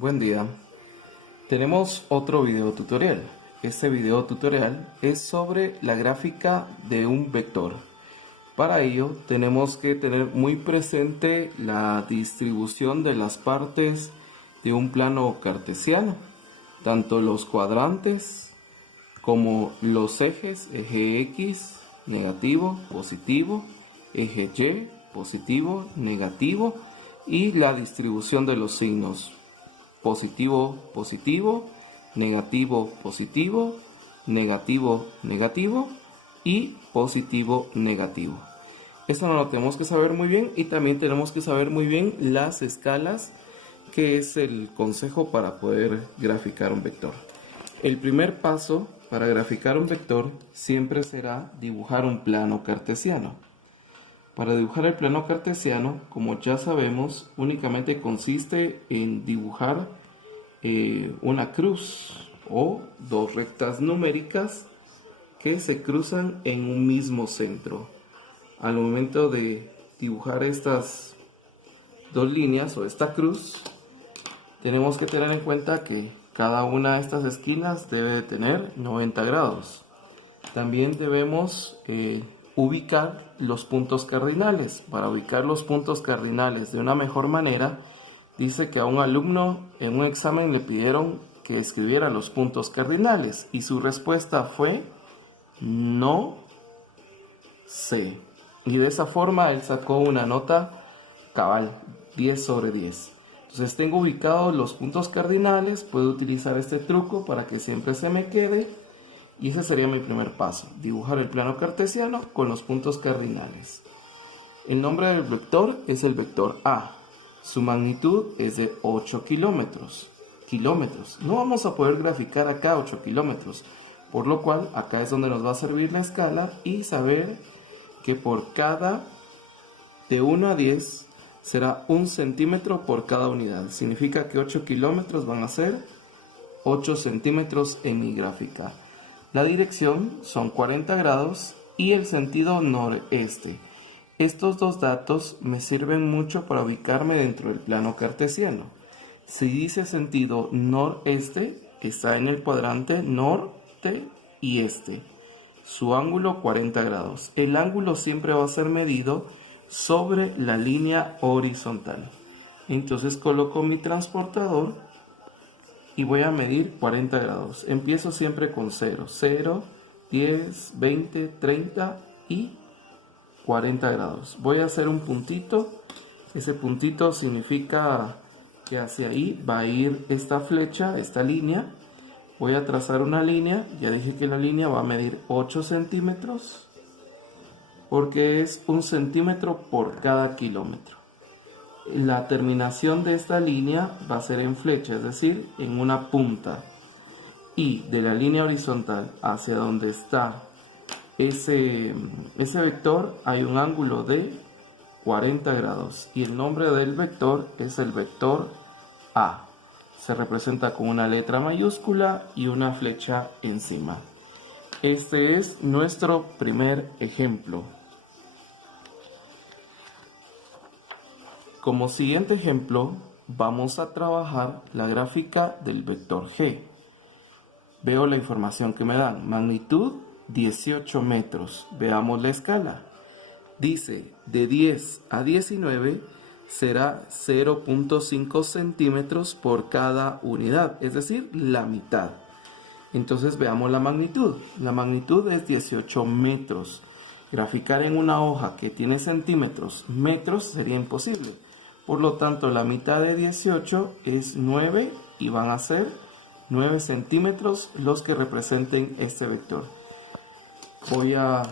Buen día. Tenemos otro video tutorial. Este video tutorial es sobre la gráfica de un vector. Para ello tenemos que tener muy presente la distribución de las partes de un plano cartesiano, tanto los cuadrantes como los ejes, eje X, negativo, positivo, eje Y, positivo, negativo, y la distribución de los signos positivo, positivo, negativo, positivo, negativo, negativo y positivo, negativo. Esto no lo tenemos que saber muy bien, y también tenemos que saber muy bien las escalas, que es el consejo para poder graficar un vector. El primer paso para graficar un vector siempre será dibujar un plano cartesiano. Para dibujar el plano cartesiano, como ya sabemos, únicamente consiste en dibujar una cruz o dos rectas numéricas que se cruzan en un mismo centro. Al momento de dibujar estas dos líneas o esta cruz, tenemos que tener en cuenta que cada una de estas esquinas debe de tener 90 grados. También debemos ubicar los puntos cardinales. Para ubicar los puntos cardinales de una mejor manera, dice que a un alumno en un examen le pidieron que escribiera los puntos cardinales y su respuesta fue no sé. Y de esa forma él sacó una nota cabal, 10 sobre 10. Entonces tengo ubicados los puntos cardinales, puedo utilizar este truco para que siempre se me quede. Y ese sería mi primer paso, dibujar el plano cartesiano con los puntos cardinales. El nombre del vector es el vector A. Su magnitud es de 8 kilómetros. No vamos a poder graficar acá 8 kilómetros, por lo cual acá es donde nos va a servir la escala y saber que por cada de 1 a 10 será 1 centímetro por cada unidad. Significa que 8 kilómetros van a ser 8 centímetros en mi gráfica. La dirección son 40 grados y el sentido noreste. Estos dos datos me sirven mucho para ubicarme dentro del plano cartesiano. Si dice sentido noreste, está en el cuadrante norte y este. Su ángulo 40 grados. El ángulo siempre va a ser medido sobre la línea horizontal. Entonces coloco mi transportador y voy a medir 40 grados. Empiezo siempre con 0, 0, 10, 20, 30 y 40 grados. Voy a hacer un puntito. Ese puntito significa que hacia ahí va a ir esta flecha, esta línea. Voy a trazar una línea. Ya dije que la línea va a medir 8 centímetros porque es 1 centímetro por cada kilómetro. La terminación de esta línea va a ser en flecha, es decir, en una punta. Y de la línea horizontal hacia donde está ese vector hay un ángulo de 40 grados. Y el nombre del vector es el vector A. Se representa con una letra mayúscula y una flecha encima. Este es nuestro primer ejemplo. Como siguiente ejemplo, vamos a trabajar la gráfica del vector G. Veo la información que me dan. Magnitud 18 metros. Veamos la escala. Dice, de 10 a 19 será 0.5 centímetros por cada unidad, es decir, la mitad. Entonces veamos la magnitud. La magnitud es 18 metros. Graficar en una hoja que tiene centímetros, metros, sería imposible. Por lo tanto, la mitad de 18 es 9 y van a ser 9 centímetros los que representen este vector. Voy a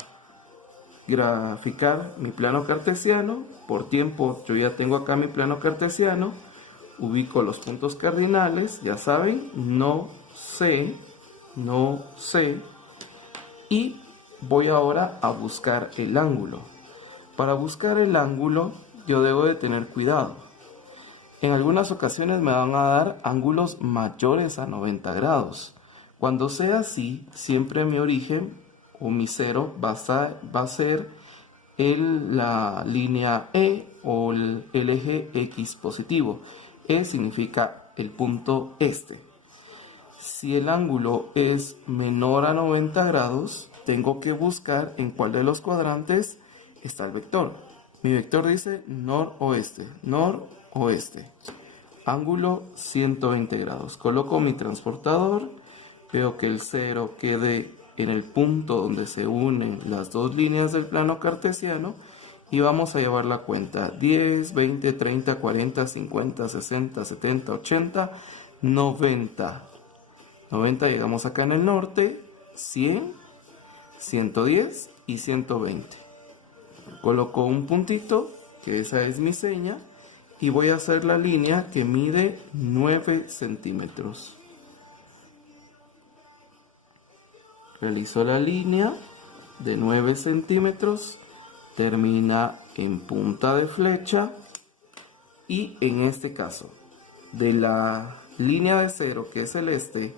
graficar mi plano cartesiano. Por tiempo, yo ya tengo acá mi plano cartesiano. Ubico los puntos cardinales, ya saben, no sé. Y voy ahora a buscar el ángulo. Para buscar el ángulo, yo debo de tener cuidado. En algunas ocasiones me van a dar ángulos mayores a 90 grados. Cuando sea así, siempre mi origen o mi cero va a ser la línea E o el eje X positivo. E significa el punto este. Si el ángulo es menor a 90 grados, tengo que buscar en cuál de los cuadrantes está el vector. Mi vector dice noroeste, noroeste. Ángulo 120 grados. Coloco mi transportador, veo que el 0 quede en el punto donde se unen las dos líneas del plano cartesiano y vamos a llevar la cuenta. 10, 20, 30, 40, 50, 60, 70, 80, 90. 90 llegamos acá en el norte, 100, 110 y 120. Coloco un puntito, que esa es mi seña, y voy a hacer la línea que mide 9 centímetros. Realizo la línea de 9 centímetros, termina en punta de flecha y en este caso, de la línea de 0 que es el este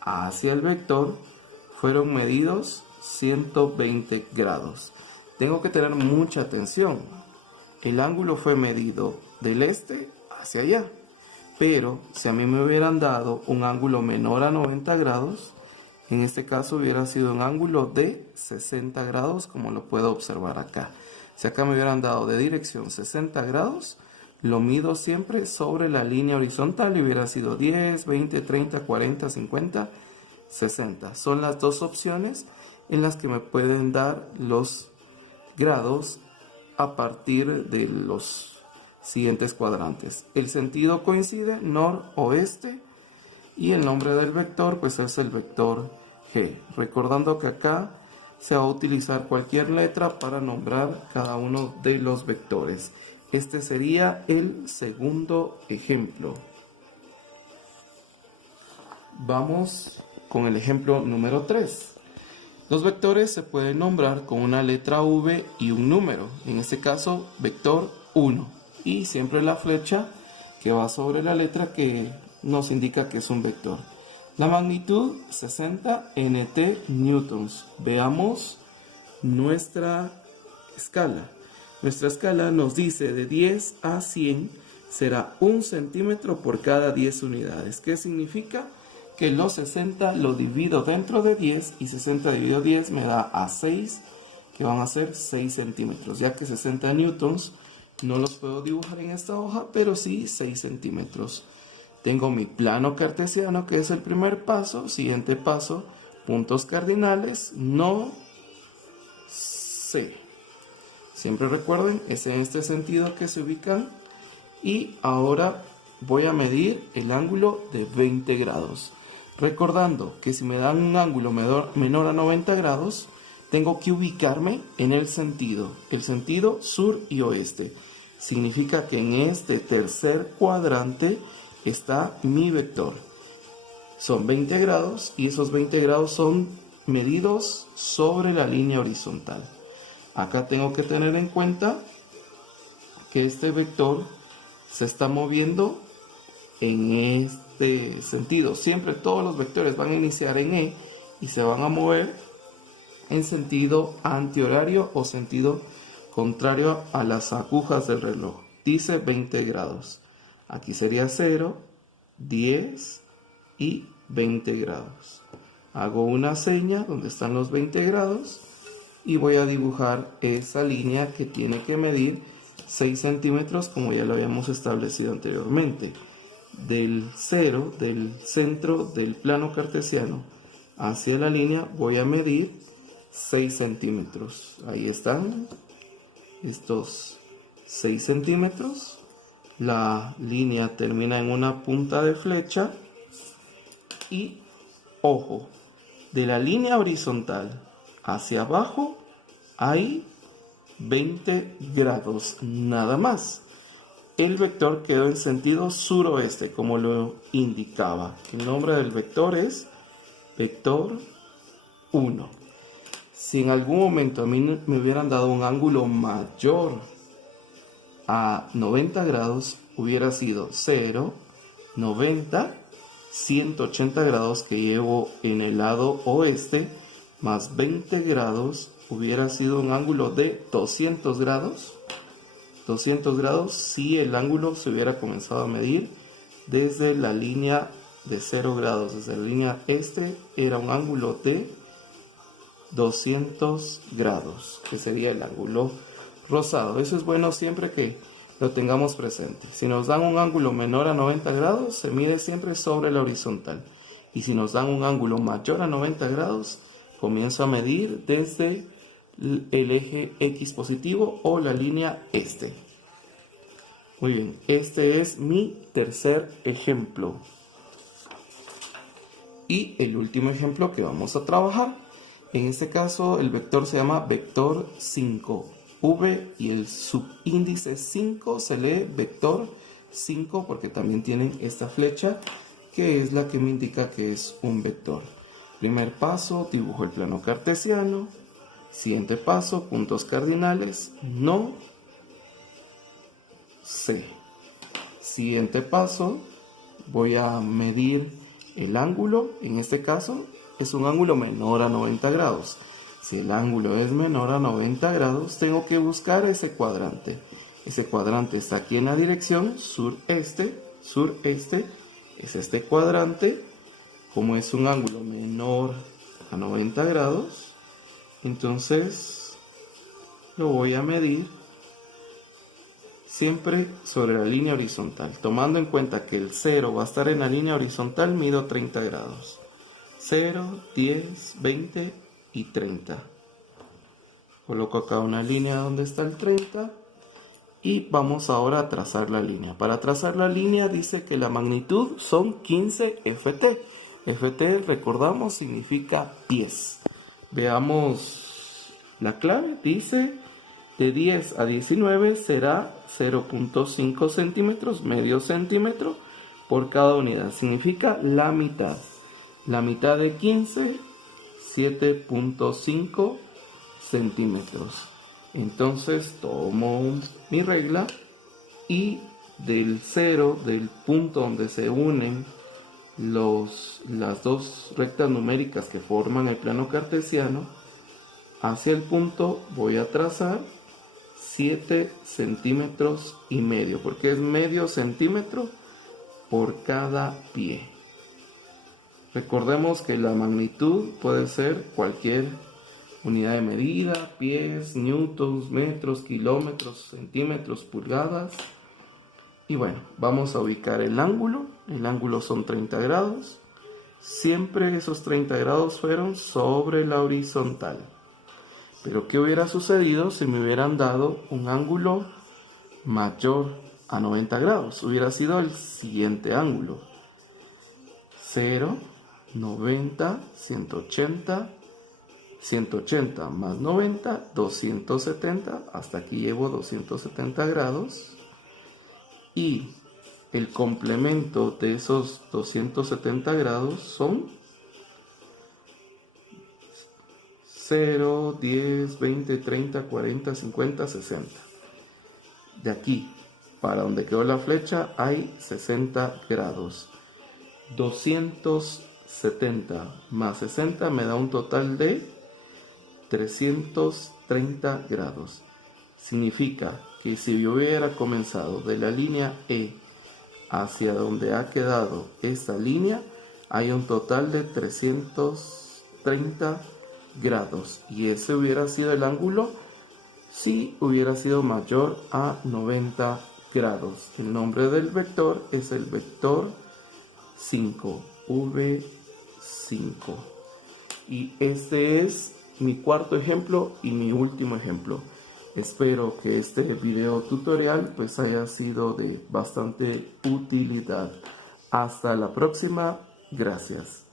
hacia el vector, fueron medidos 120 grados. Tengo que tener mucha atención. El ángulo fue medido del este hacia allá. Pero si a mí me hubieran dado un ángulo menor a 90 grados, en este caso hubiera sido un ángulo de 60 grados, como lo puedo observar acá. Si acá me hubieran dado de dirección 60 grados, lo mido siempre sobre la línea horizontal y hubiera sido 10, 20, 30, 40, 50, 60. Son las dos opciones en las que me pueden dar los grados a partir de los siguientes cuadrantes. El sentido coincide, noroeste, y el nombre del vector pues es el vector G. Recordando que acá se va a utilizar cualquier letra para nombrar cada uno de los vectores. Este sería el segundo ejemplo. Vamos con el ejemplo número 3. Los vectores se pueden nombrar con una letra V y un número. En este caso, vector 1. Y siempre la flecha que va sobre la letra que nos indica que es un vector. La magnitud 60 nt newtons. Veamos nuestra escala. Nuestra escala nos dice de 10 a 100 será 1 centímetro por cada 10 unidades. ¿Qué significa? Que los 60 lo divido dentro de 10 y 60 dividido 10 me da a 6, que van a ser 6 centímetros. Ya que 60 newtons no los puedo dibujar en esta hoja, pero sí 6 centímetros. Tengo mi plano cartesiano, que es el primer paso. Siguiente paso, puntos cardinales, no sé. Siempre recuerden, es en este sentido que se ubican. Y ahora voy a medir el ángulo de 20 grados. Recordando que si me dan un ángulo menor a 90 grados, tengo que ubicarme en el sentido sur y oeste. Significa que en este tercer cuadrante está mi vector. Son 20 grados y esos 20 grados son medidos sobre la línea horizontal. Acá tengo que tener en cuenta que este vector se está moviendo en este sentido. Siempre todos los vectores van a iniciar en E y se van a mover en sentido antihorario o sentido contrario a las agujas del reloj. Dice 20 grados. Aquí sería 0, 10 y 20 grados. Hago una seña donde están los 20 grados y voy a dibujar esa línea que tiene que medir 6 centímetros, como ya lo habíamos establecido anteriormente. Del 0, del centro del plano cartesiano hacia la línea, voy a medir 6 centímetros. Ahí están estos 6 centímetros. La línea termina en una punta de flecha. Y, ojo, de la línea horizontal hacia abajo hay 20 grados, nada más. El vector quedó en sentido suroeste, como lo indicaba. El nombre del vector es vector 1. Si en algún momento a mí me hubieran dado un ángulo mayor a 90 grados, hubiera sido 0, 90, 180 grados que llevo en el lado oeste, más 20 grados, hubiera sido un ángulo de 200 grados. 200 grados si el ángulo se hubiera comenzado a medir desde la línea de 0 grados, desde la línea este, era un ángulo de 200 grados, que sería el ángulo rosado. Eso es bueno siempre que lo tengamos presente. Si nos dan un ángulo menor a 90 grados, se mide siempre sobre la horizontal. Y si nos dan un ángulo mayor a 90 grados, comienzo a medir desde el eje X positivo o la línea este. Muy bien, este es mi tercer ejemplo. Y el último ejemplo que vamos a trabajar. En este caso el vector se llama vector 5. V y el subíndice 5 se lee vector 5 porque también tienen esta flecha que es la que me indica que es un vector. Primer paso, dibujo el plano cartesiano. Siguiente paso, puntos cardinales, no sé. Siguiente paso, voy a medir el ángulo. En este caso es un ángulo menor a 90 grados. Si el ángulo es menor a 90 grados, tengo que buscar ese cuadrante. Ese cuadrante está aquí en la dirección sureste. Sureste es este cuadrante. Como es un ángulo menor a 90 grados, entonces lo voy a medir siempre sobre la línea horizontal. Tomando en cuenta que el 0 va a estar en la línea horizontal, mido 30 grados. 0, 10, 20 y 30. Coloco acá una línea donde está el 30 y vamos ahora a trazar la línea. Para trazar la línea dice que la magnitud son 15 ft. Ft, recordamos, significa pies. Veamos la clave. Dice de 10 a 19 será 0.5 centímetros, medio centímetro por cada unidad. Significa la mitad. La mitad de 15, 7.5 centímetros. Entonces tomo mi regla y del 0, del punto donde se unen las dos rectas numéricas que forman el plano cartesiano, hacia el punto voy a trazar 7 centímetros y medio, porque es medio centímetro por cada pie. Recordemos que la magnitud puede ser cualquier unidad de medida, pies, newtons, metros, kilómetros, centímetros, pulgadas. Y bueno, vamos a ubicar el ángulo. El ángulo son 30 grados. Siempre esos 30 grados fueron sobre la horizontal. Pero ¿qué hubiera sucedido si me hubieran dado un ángulo mayor a 90 grados? Hubiera sido el siguiente ángulo. 0, 90, 180, 180 más 90, 270. Hasta aquí llevo 270 grados. Y el complemento de esos 270 grados son 0, 10, 20, 30, 40, 50, 60. De aquí para donde quedó la flecha hay 60 grados. 270 más 60 me da un total de 330 grados. Significa que si yo hubiera comenzado de la línea E hacia donde ha quedado esta línea, hay un total de 330 grados. Y ese hubiera sido el ángulo si hubiera sido mayor a 90 grados. El nombre del vector es el vector 5, V5. Y este es mi cuarto ejemplo y mi último ejemplo. Espero que este video tutorial pues haya sido de bastante utilidad. Hasta la próxima. Gracias.